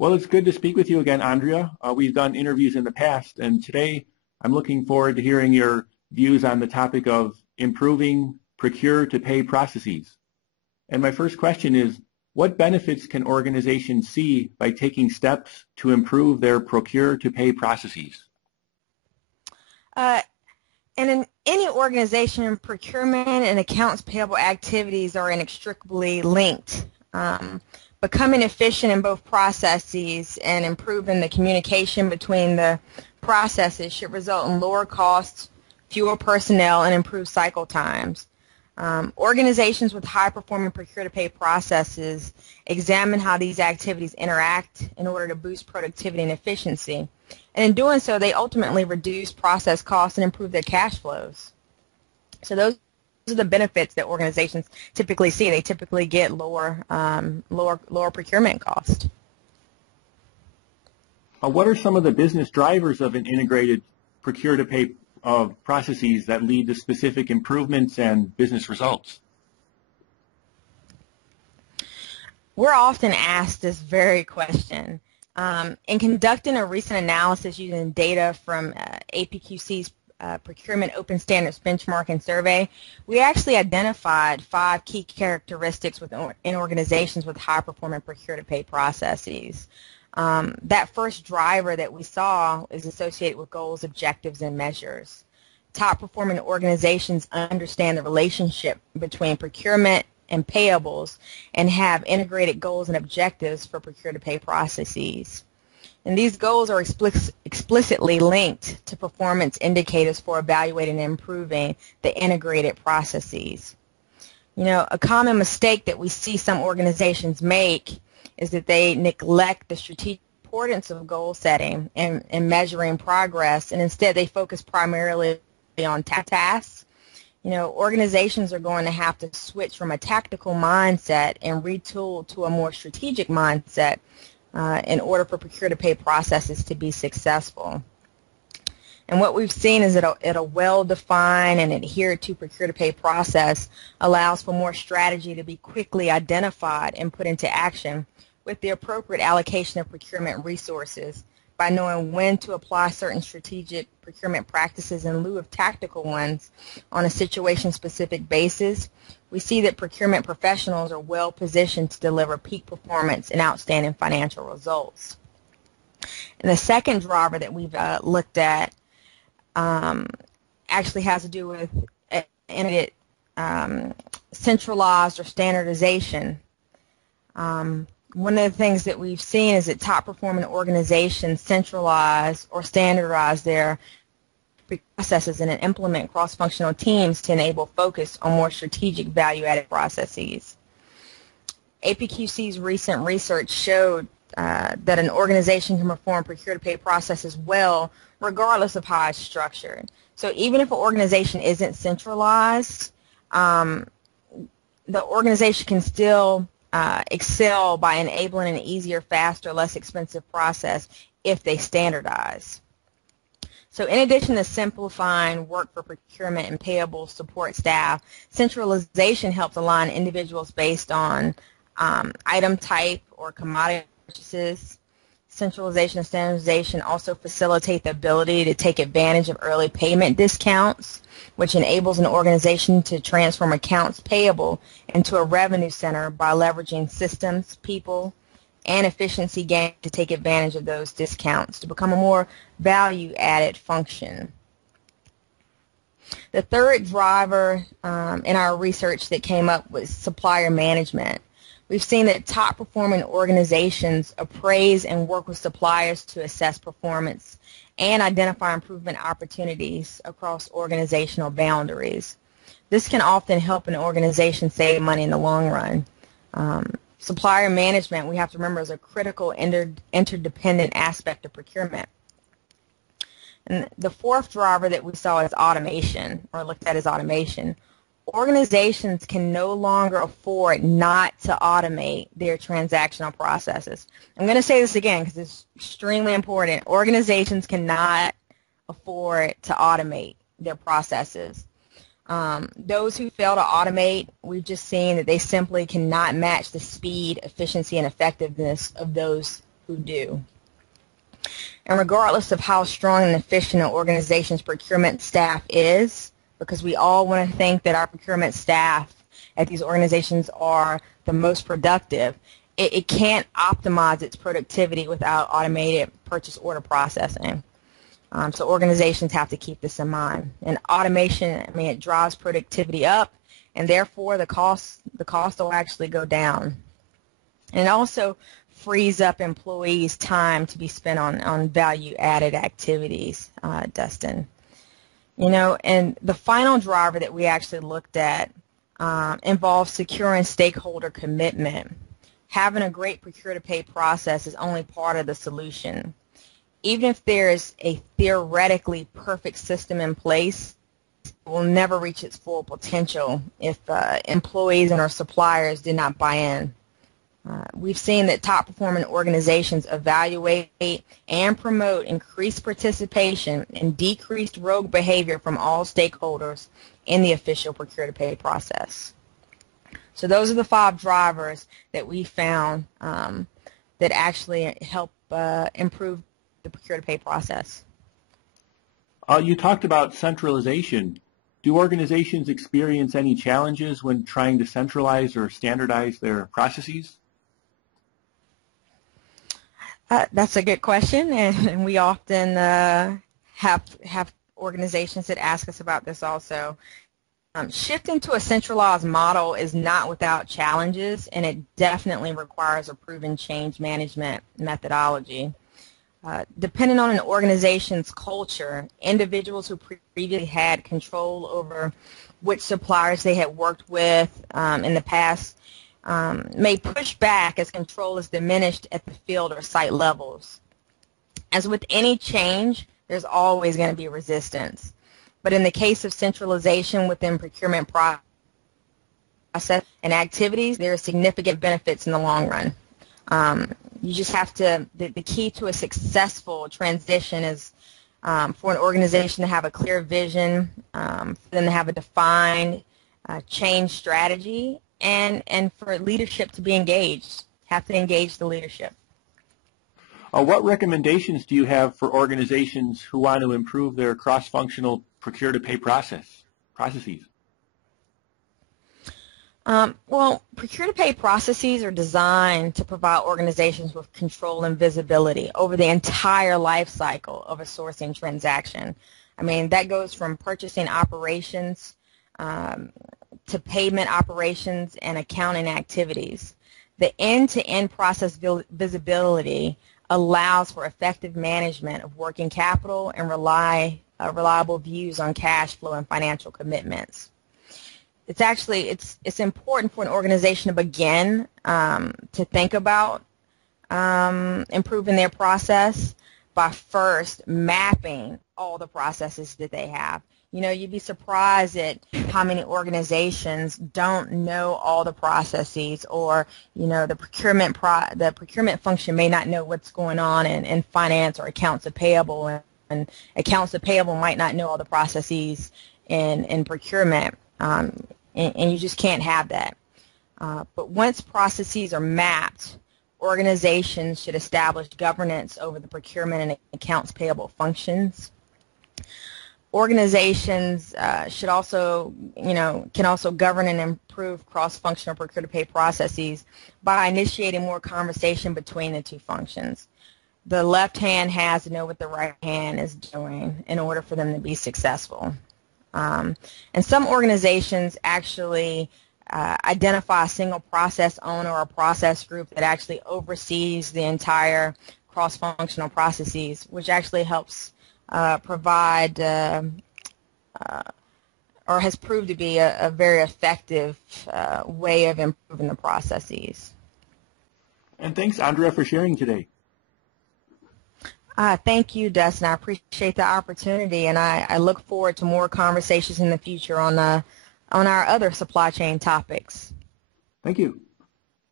Well, it's good to speak with you again, Andrea. We've done interviews in the past, and today I'm looking forward to hearing your views on the topic of improving procure-to-pay processes. And my first question is, what benefits can organizations see by taking steps to improve their procure-to-pay processes? In any organization, procurement and accounts payable activities are inextricably linked. Becoming efficient in both processes and improving the communication between the processes should result in lower costs, fewer personnel, and improved cycle times. Organizations with high-performing procure-to-pay processes examine how these activities interact in order to boost productivity and efficiency. And in doing so, they ultimately reduce process costs and improve their cash flows. So those are the benefits that organizations typically see. They typically get lower procurement cost. What are some of the business drivers of an integrated procure-to-pay processes that lead to specific improvements and business results? We're often asked this very question. In conducting a recent analysis using data from APQC's Procurement Open Standards Benchmarking Survey, we actually identified 5 key characteristics in organizations with high-performing procure-to-pay processes. That first driver that we saw is associated with goals, objectives, and measures. Top-performing organizations understand the relationship between procurement and payables and have integrated goals and objectives for procure-to-pay processes. And these goals are explicitly linked to performance indicators for evaluating and improving the integrated processes. You know, a common mistake that we see some organizations make is that they neglect the strategic importance of goal setting and measuring progress, and instead they focus primarily on tasks. You know, organizations are going to have to switch from a tactical mindset and retool to a more strategic mindset in order for procure-to-pay processes to be successful. And what we've seen is that a well-defined and adhered to procure-to-pay process allows for more strategy to be quickly identified and put into action with the appropriate allocation of procurement resources by knowing when to apply certain strategic procurement practices in lieu of tactical ones on a situation-specific basis. We see that procurement professionals are well positioned to deliver peak performance and outstanding financial results. And the second driver that we've looked at actually has to do with centralized or standardization. One of the things that we've seen is that top-performing organizations centralize or standardize their processes and implement cross-functional teams to enable focus on more strategic value-added processes. APQC's recent research showed that an organization can perform procure-to-pay processes well regardless of how it's structured. So even if an organization isn't centralized, the organization can still excel by enabling an easier, faster, less expensive process if they standardize. So in addition to simplifying work for procurement and payable support staff, centralization helps align individuals based on item type or commodity purchases. Centralization and standardization also facilitate the ability to take advantage of early payment discounts, which enables an organization to transform accounts payable into a revenue center by leveraging systems, people, and efficiency gains to take advantage of those discounts to become a more value-added function. The third driver in our research that came up was supplier management. We've seen that top-performing organizations appraise and work with suppliers to assess performance and identify improvement opportunities across organizational boundaries. This can often help an organization save money in the long run. Supplier management, we have to remember, is a critical interdependent aspect of procurement. And the fourth driver that we saw is automation, or looked at as automation. Organizations can no longer afford not to automate their transactional processes. I'm going to say this again because it's extremely important. Organizations cannot afford to automate their processes. Those who fail to automate, we've just seen that they simply cannot match the speed, efficiency, and effectiveness of those who do. And regardless of how strong and efficient an organization's procurement staff is, because we all want to think that our procurement staff at these organizations are the most productive, it can't optimize its productivity without automated purchase order processing. So organizations have to keep this in mind. And automation, I mean, it drives productivity up, and therefore the cost will actually go down. And it also frees up employees' time to be spent on value-added activities, Dustin. You know, and the final driver that we actually looked at involves securing stakeholder commitment. Having a great procure-to-pay process is only part of the solution. Even if there's a theoretically perfect system in place, it will never reach its full potential if employees and our suppliers did not buy in. We've seen that top-performing organizations evaluate and promote increased participation and decreased rogue behavior from all stakeholders in the official procure-to-pay process. So those are the 5 drivers that we found that actually help improve the procure-to-pay process. You talked about centralization. Do organizations experience any challenges when trying to centralize or standardize their processes? That's a good question, and we often have organizations that ask us about this also. Shifting to a centralized model is not without challenges, and it definitely requires a proven change management methodology. Depending on an organization's culture, individuals who previously had control over which suppliers they had worked with in the past may push back as control is diminished at the field or site levels. As with any change, there's always going to be resistance. But in the case of centralization within procurement process and activities, there are significant benefits in the long run. You just have to, the key to a successful transition is for an organization to have a clear vision, for them to have a defined change strategy, and for leadership to be engaged, have to engage the leadership. What recommendations do you have for organizations who want to improve their cross-functional procure-to-pay processes? Well, procure-to-pay processes are designed to provide organizations with control and visibility over the entire life cycle of a sourcing transaction. I mean, that goes from purchasing operations to payment operations and accounting activities. The end-to-end process visibility allows for effective management of working capital and reliable views on cash flow and financial commitments. It's important for an organization to begin to think about improving their process by first mapping all the processes that they have. You know, you'd be surprised at how many organizations don't know all the processes, or, you know, the procurement function may not know what's going on in finance or accounts payable, and accounts payable might not know all the processes in procurement, and you just can't have that. But once processes are mapped, organizations should establish governance over the procurement and accounts payable functions. Organizations should also, can also govern and improve cross-functional procure-to-pay processes by initiating more conversation between the two functions. The left hand has to know what the right hand is doing in order for them to be successful. And some organizations actually identify a single process owner or process group that actually oversees the entire cross-functional processes, which actually helps provide or has proved to be a very effective way of improving the processes. And thanks, Andrea, for sharing today. Thank you, Dustin. I appreciate the opportunity, and I look forward to more conversations in the future on our other supply chain topics. Thank you.